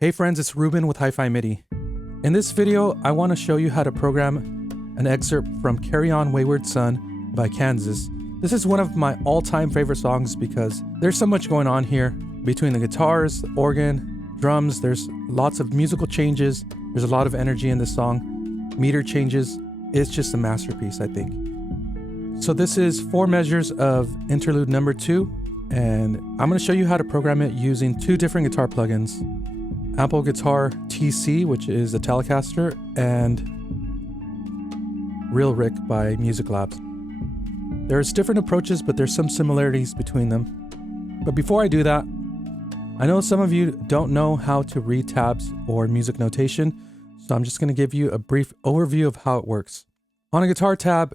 Hey friends, it's Ruben with Hi-Fi MIDI. In this video, I want to show you how to program an excerpt from Carry On Wayward Son by Kansas. This is one of my all-time favorite songs because there's so much going on here between the guitars, the organ, drums. There's lots of musical changes. There's a lot of energy in this song. Meter changes. It's just a masterpiece, I think. So this is 4 measures of interlude number 2, and I'm going to show you how to program it using 2 different guitar plugins. Apple Guitar TC, which is a Telecaster, and RealRick by Music Labs. There's different approaches, but there's some similarities between them. But before I do that, I know some of you don't know how to read tabs or music notation, so I'm just going to give you a brief overview of how it works. On a guitar tab,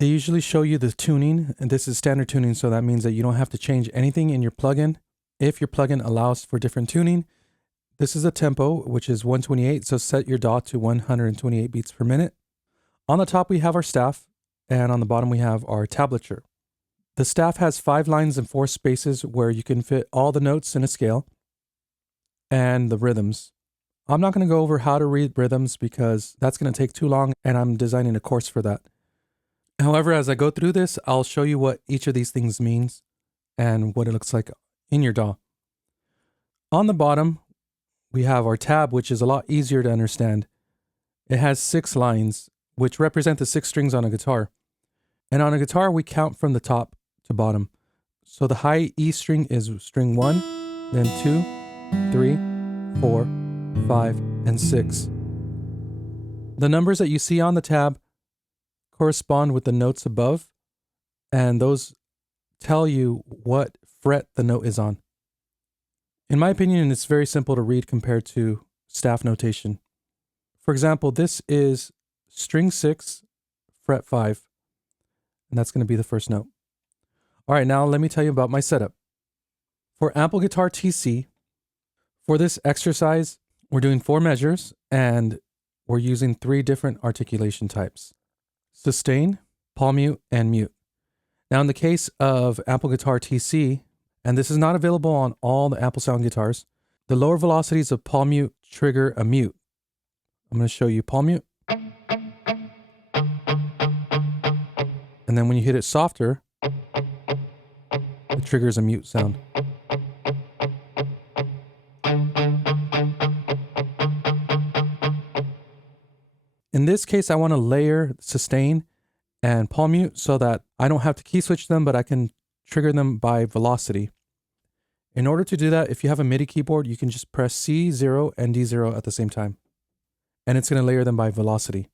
they usually show you the tuning, and this is standard tuning, so that means that you don't have to change anything in your plugin if your plugin allows for different tuning. This is a tempo, which is 128, so set your DAW to 128 beats per minute. On the top, we have our staff, and on the bottom, we have our tablature. The staff has 5 lines and 4 spaces where you can fit all the notes in a scale and the rhythms. I'm not going to go over how to read rhythms because that's going to take too long, and I'm designing a course for that. However, as I go through this, I'll show you what each of these things means and what it looks like in your DAW. On the bottom, we have our tab, which is a lot easier to understand. It has 6 lines, which represent the 6 strings on a guitar. And on a guitar, we count from the top to bottom. So the high E string is string 1, then 2, 3, 4, 5, and 6. The numbers that you see on the tab correspond with the notes above, and those tell you what fret the note is on. In my opinion, it's very simple to read compared to staff notation. For example, this is string 6, fret 5, and that's going to be the first note. All right, now let me tell you about my setup. For Apple Guitar TC, for this exercise, we're doing 4 measures, and we're using 3 different articulation types: sustain, palm mute, and mute. Now in the case of Apple Guitar TC, and this is not available on all the Apple Sound guitars, the lower velocities of palm mute trigger a mute. I'm going to show you palm mute. And then when you hit it softer, it triggers a mute sound. In this case, I want to layer sustain and palm mute so that I don't have to key switch them, but I can trigger them by velocity. In order to do that, if you have a MIDI keyboard, you can just press C0 and D0 at the same time, and it's going to layer them by velocity.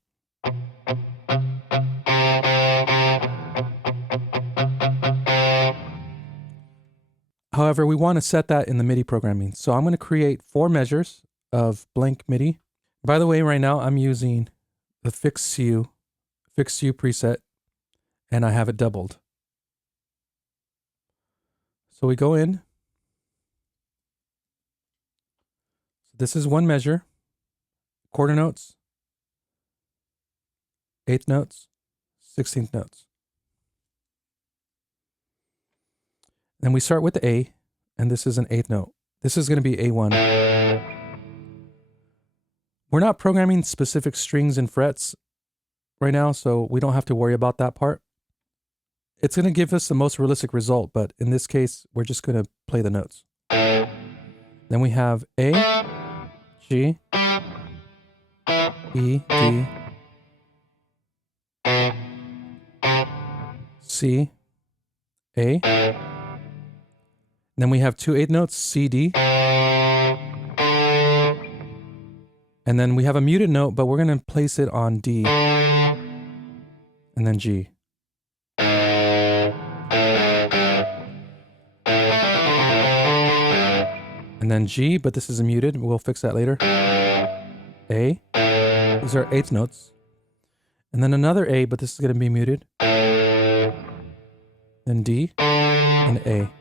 However, we want to set that in the MIDI programming. So I'm going to create 4 measures of blank MIDI. By the way, right now I'm using the Fix You preset, and I have it doubled. So we go in. This is 1 measure, quarter notes, 8th notes, 16th notes. Then we start with the A, and this is an 8th note. This is going to be A1. We're not programming specific strings and frets right now, so we don't have to worry about that part. It's going to give us the most realistic result, but in this case, we're just going to play the notes. Then we have A, G, E, D, C, A. Then we have 2 8th notes, C, D. And then we have a muted note, but we're going to place it on D. And then G. And then G, but this is a muted. We'll fix that later. A. These are 8th notes. And then another A, but this is going to be muted. Then D and A.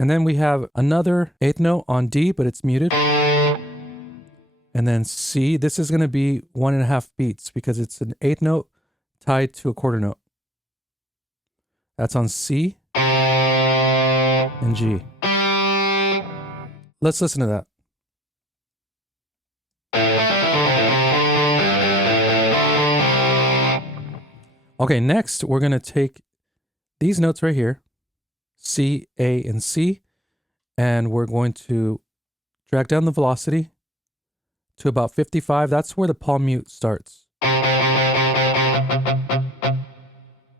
And then we have another 8th note on D, but it's muted. And then C. This is going to be 1.5 beats because it's an 8th note tied to a quarter note. That's on C and G. let's listen to that. Okay, next we're going to take these notes right here, C, A, and C, and we're going to drag down the velocity to about 55. That's where the palm mute starts.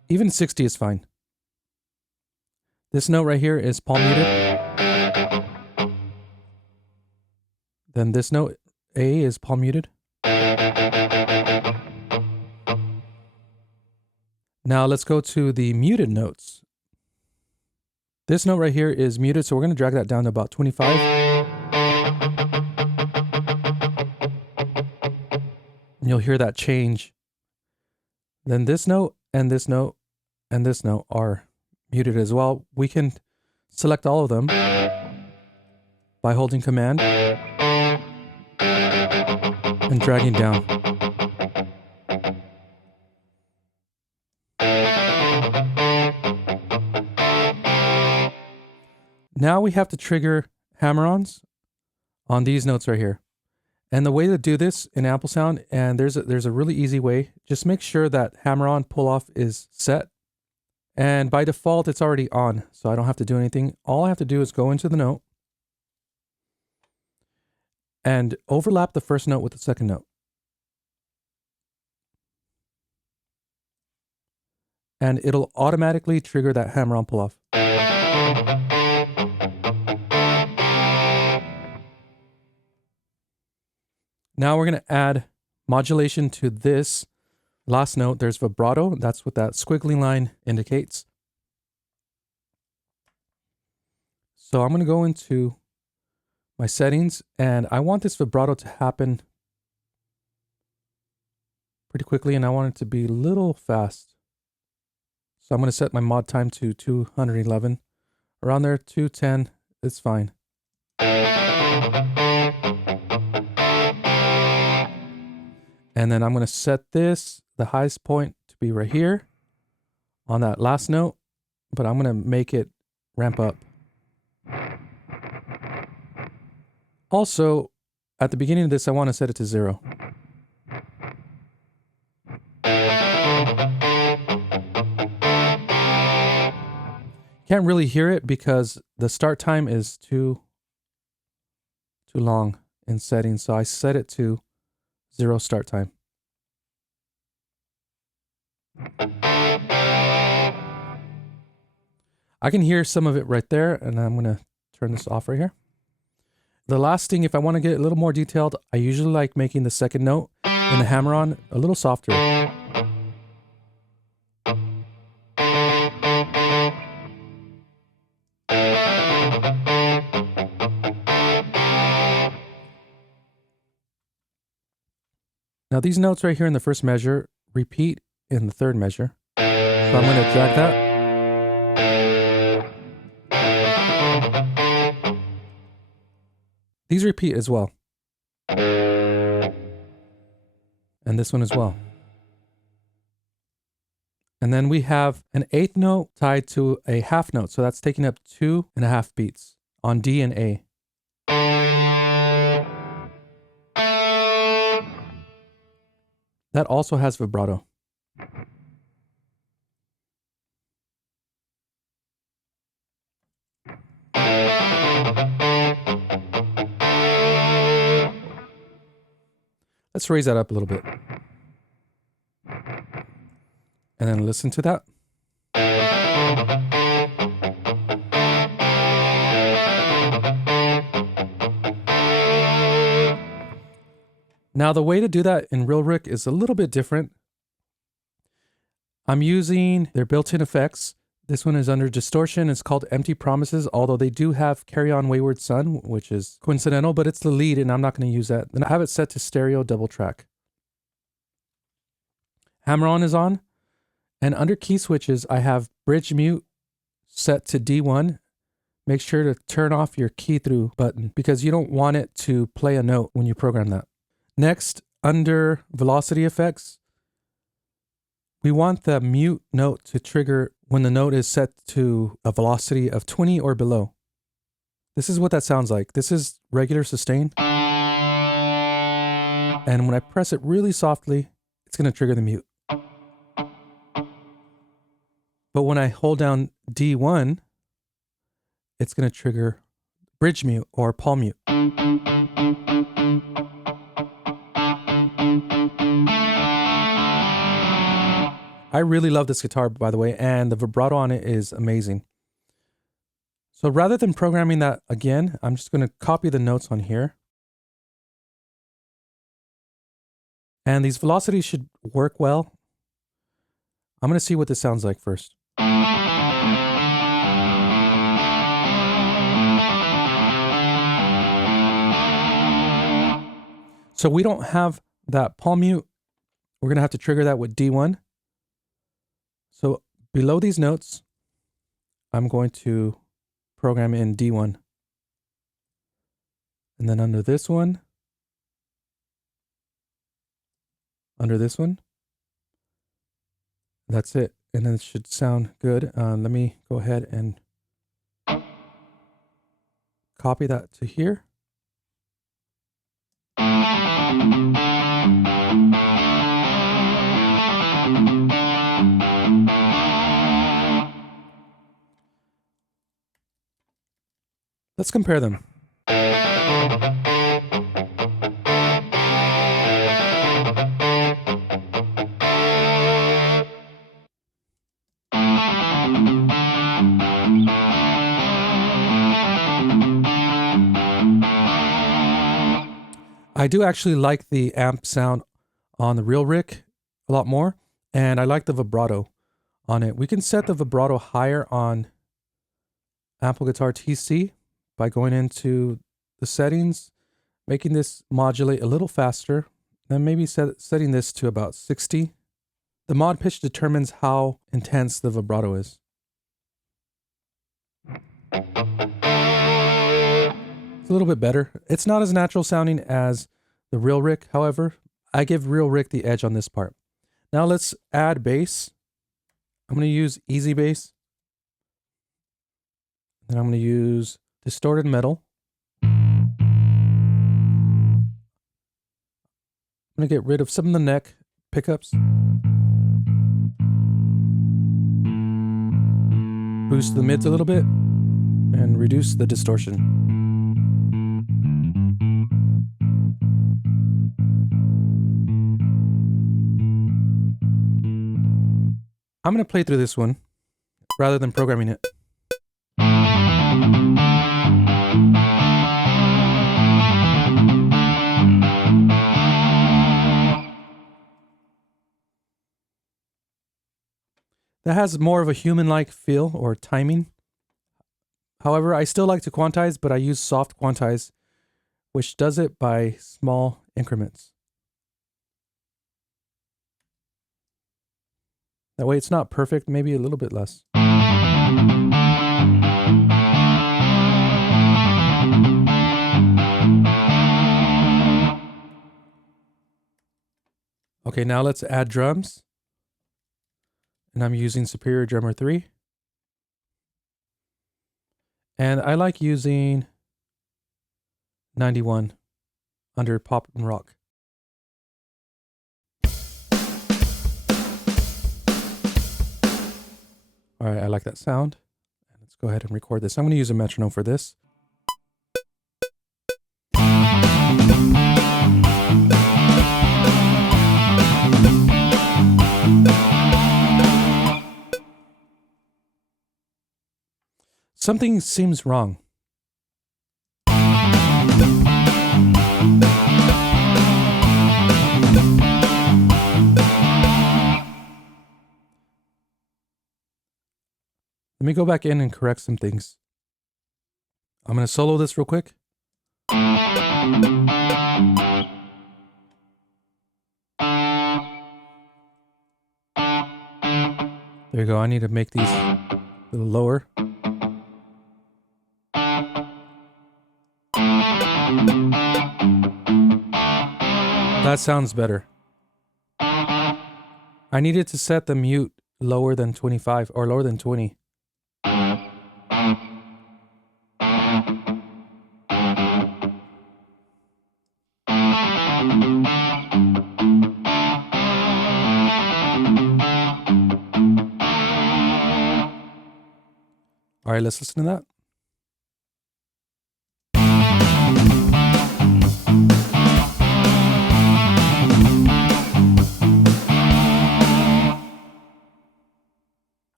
Even 60 is fine. This note right here is palm muted. Then this note, A, is palm muted. Now let's go to the muted notes. This note right here is muted, so we're going to drag that down to about 25. And you'll hear that change. Then this note and this note and this note are muted as well. We can select all of them by holding Command and dragging down. Now we have to trigger hammer-ons on these notes right here. And the way to do this in Apple Sound, and there's a really easy way, just make sure that hammer-on pull-off is set. And by default, it's already on, so I don't have to do anything. All I have to do is go into the note and overlap the first note with the second note. And it'll automatically trigger that hammer-on pull-off. Now we're going to add modulation to this last note. There's vibrato. That's what that squiggly line indicates. So I'm going to go into my settings, and I want this vibrato to happen pretty quickly, and I want it to be a little fast. So I'm going to set my mod time to 211. Around there, 210, it's fine. And then I'm going to set this, the highest point, to be right here on that last note, but I'm going to make it ramp up. Also, at the beginning of this, I want to set it to 0. Can't really hear it because the start time is too long in settings, so I set it to 0 start time. I can hear some of it right there, and I'm going to turn this off right here. The last thing, if I want to get a little more detailed, I usually like making the second note in the hammer-on a little softer. Now these notes right here in the first measure repeat in the third measure. So I'm going to drag that. These repeat as well. And this one as well. And then we have an eighth note tied to a half note. So that's taking up 2.5 beats on D and A. That also has vibrato. Let's raise that up a little bit. And then listen to that. Now the way to do that in RealRick is a little bit different. I'm using their built-in effects. This one is under distortion. It's called Empty Promises, although they do have Carry On Wayward Son, which is coincidental, but it's the lead and I'm not going to use that. Then I have it set to stereo double track. Hammer On is on. And under key switches, I have bridge mute set to D1. Make sure to turn off your key through button because you don't want it to play a note when you program that. Next, under velocity effects, we want the mute note to trigger when the note is set to a velocity of 20 or below. This is what that sounds like. This is regular sustain. And when I press it really softly, it's going to trigger the mute. But when I hold down D1, it's going to trigger bridge mute or palm mute. I really love this guitar, by the way, and the vibrato on it is amazing. So rather than programming that again, I'm just going to copy the notes on here. And these velocities should work well. I'm going to see what this sounds like first. So we don't have that palm mute. We're going to have to trigger that with D1. So below these notes, I'm going to program in D1. And then under this one, that's it. And then it should sound good. Let me go ahead and copy that to here. Let's compare them. I do actually like the amp sound on the RealRick a lot more, and I like the vibrato on it. We can set the vibrato higher on Apple Guitar TC by going into the settings, making this modulate a little faster, then maybe setting this to about 60. The mod pitch determines how intense the vibrato is. It's a little bit better. It's not as natural sounding as the RealRick, however. I give RealRick the edge on this part. Now let's add bass. I'm going to use Easy Bass. Then I'm going to use Distorted Metal. I'm going to get rid of some of the neck pickups. Boost the mids a little bit and reduce the distortion. I'm going to play through this one rather than programming it. That has more of a human-like feel or timing. However, I still like to quantize, but I use soft quantize, which does it by small increments. That way it's not perfect, maybe a little bit less. Okay, now let's add drums. And I'm using Superior Drummer 3. And I like using 91 under pop and rock. All right, I like that sound. Let's go ahead and record this. I'm going to use a metronome for this. Something seems wrong. Let me go back in and correct some things. I'm going to solo this real quick. There you go. I need to make these a little lower. That sounds better. I needed to set the mute lower than 25 or lower than 20. All right, let's listen to that.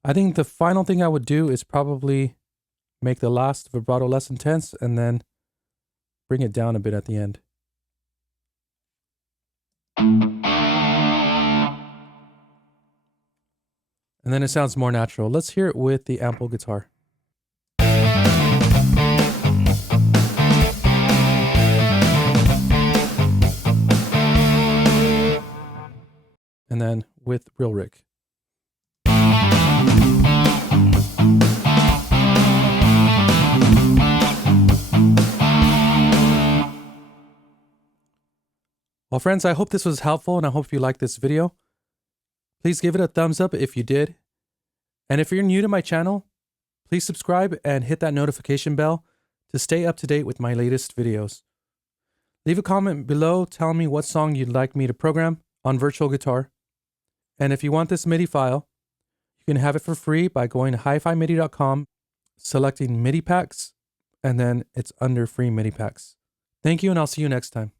I think the final thing I would do is probably make the last vibrato less intense and then bring it down a bit at the end. And then it sounds more natural. Let's hear it with the ample guitar. And then with RealRick. Well, friends, I hope this was helpful and I hope you liked this video. Please give it a thumbs up if you did. And if you're new to my channel, please subscribe and hit that notification bell to stay up to date with my latest videos. Leave a comment below telling me what song you'd like me to program on virtual guitar. And if you want this MIDI file, you can have it for free by going to hifimidi.com, selecting MIDI packs, and then it's under free MIDI packs. Thank you, and I'll see you next time.